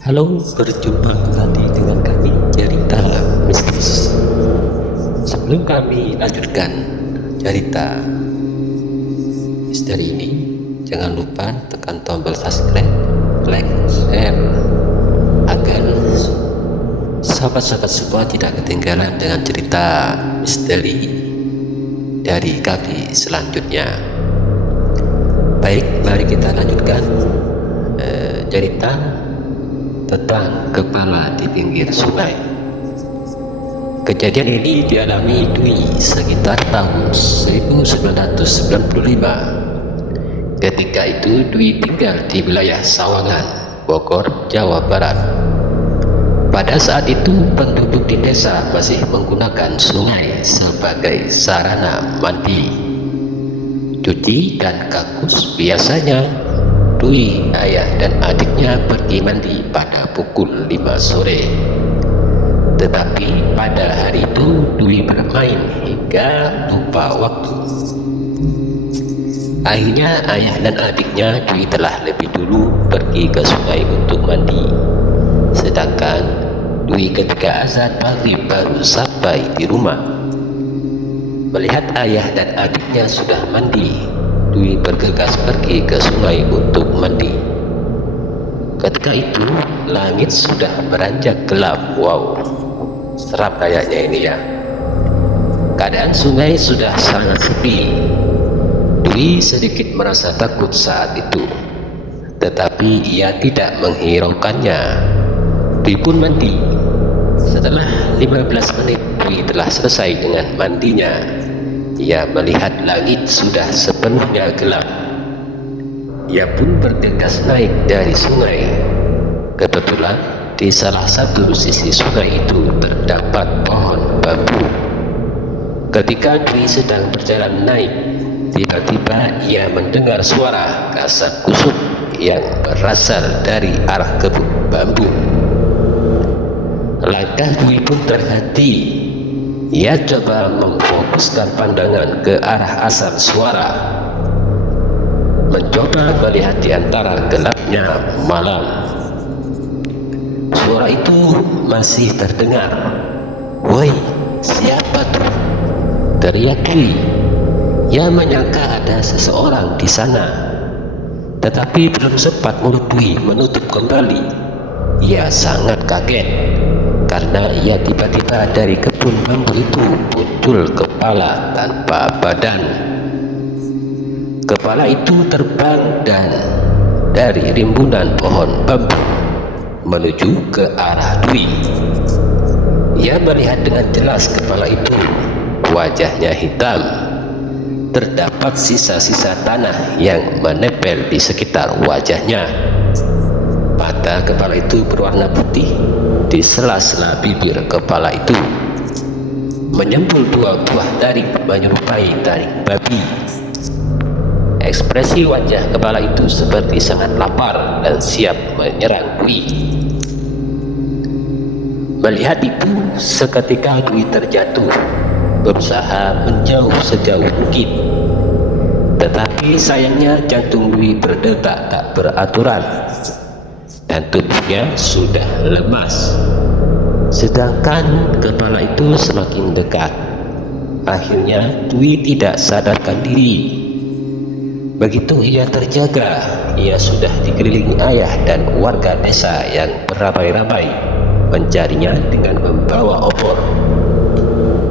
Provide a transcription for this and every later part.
Halo, berjumpa kembali dengan kami cerita mistis. Sebelum kami lanjutkan cerita misteri ini, jangan lupa tekan tombol subscribe, like, share agar sahabat-sahabat semua tidak ketinggalan dengan cerita misteri dari kami selanjutnya. Baik, mari kita lanjutkan cerita tentang kepala di pinggir sungai. Kejadian ini dialami Dwi sekitar tahun 1995. Ketika itu Dwi tinggal di wilayah Sawangan, Bogor, Jawa Barat. Pada saat itu penduduk di desa masih menggunakan sungai sebagai sarana mandi, cuci, dan kakus. Biasanya Dwi, ayah, dan adiknya pergi mandi pada pukul 5 sore. Tetapi pada hari itu Dwi bermain hingga lupa waktu. Akhirnya ayah dan adiknya Dwi telah lebih dulu pergi ke sungai untuk mandi. Sedangkan Dwi ketika azan maghrib baru sampai di rumah. Melihat ayah dan adiknya sudah mandi, Dwi bergegas pergi ke sungai untuk mandi. Ketika itu langit sudah beranjak gelap. Wow, serap kayaknya ini ya. Keadaan sungai sudah sangat sepi. Dwi sedikit merasa takut saat itu, tetapi ia tidak menghiraukannya. Dwi pun mandi. Setelah 15 menit Dwi telah selesai dengan mandinya. Ia melihat langit sudah sepenuhnya gelap. Ia pun bergegas naik dari sungai. Kebetulan di salah satu sisi sungai itu terdapat pohon bambu. Ketika Dwi sedang berjalan naik, tiba-tiba ia mendengar suara kasak-kusuk yang berasal dari arah kebun bambu. Langkah Dwi pun terhenti. Ia coba memfokuskan pandangan ke arah asal suara, mencoba melihat di antara gelapnya malam. Suara itu masih terdengar. "Woi, siapa tuh?" teriak Dwi. Ia menyangka ada seseorang di sana, tetapi belum sempat mulut Dwi menutup kembali, ia sangat kaget karena ia tiba-tiba dari kebun bambu itu muncul kepala tanpa badan. Kepala itu terbang dan dari rimbunan pohon bambu menuju ke arah Dwi. Ia melihat dengan jelas kepala itu. Wajahnya hitam. Terdapat sisa-sisa tanah yang menempel di sekitar wajahnya. Mata kepala itu berwarna putih. Di sela-sela bibir kepala itu menyembul 2 buah taring menyerupai taring babi. Ekspresi wajah kepala itu seperti sangat lapar dan siap menyerang Dwi. Melihat itu, seketika Dwi terjatuh, berusaha menjauh sejauh mungkin. Tetapi sayangnya jantung Dwi berdetak tak beraturan dan tubuhnya sudah lemas. Sedangkan kepala itu semakin dekat. Akhirnya Dwi tidak sadarkan diri. Begitu ia terjaga, ia sudah dikelilingi ayah dan warga desa yang beramai-ramai mencarinya dengan membawa obor.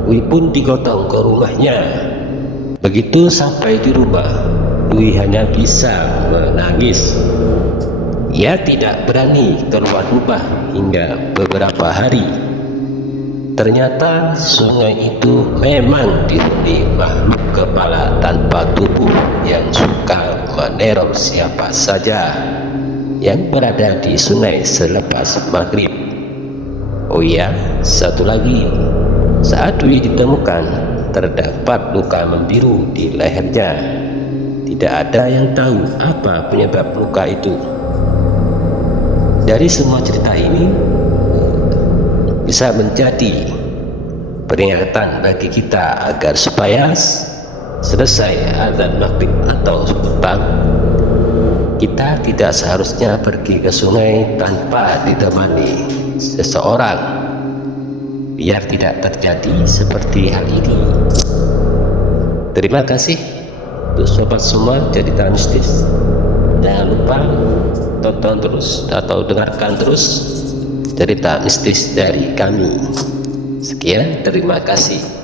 Dwi pun digotong ke rumahnya. Begitu sampai di rumah, Dwi hanya bisa menangis. Ia tidak berani keluar rumah hingga beberapa hari. Ternyata sungai itu memang dihuni makhluk kepala tanpa tubuh yang suka meneror siapa saja yang berada di sungai selepas maghrib. Oh iya, satu lagi, saat Dwi ditemukan terdapat luka membiru di lehernya. Tidak ada yang tahu apa penyebab luka itu. Dari semua cerita ini bisa menjadi peringatan bagi kita agar supaya selesai azan maghrib atau petang kita tidak seharusnya pergi ke sungai tanpa ditemani seseorang, biar tidak terjadi seperti hal ini. Terima kasih untuk sobat semua cerita mistis. Jangan lupa tonton terus atau dengarkan terus cerita mistis dari kami. Sekian, terima kasih.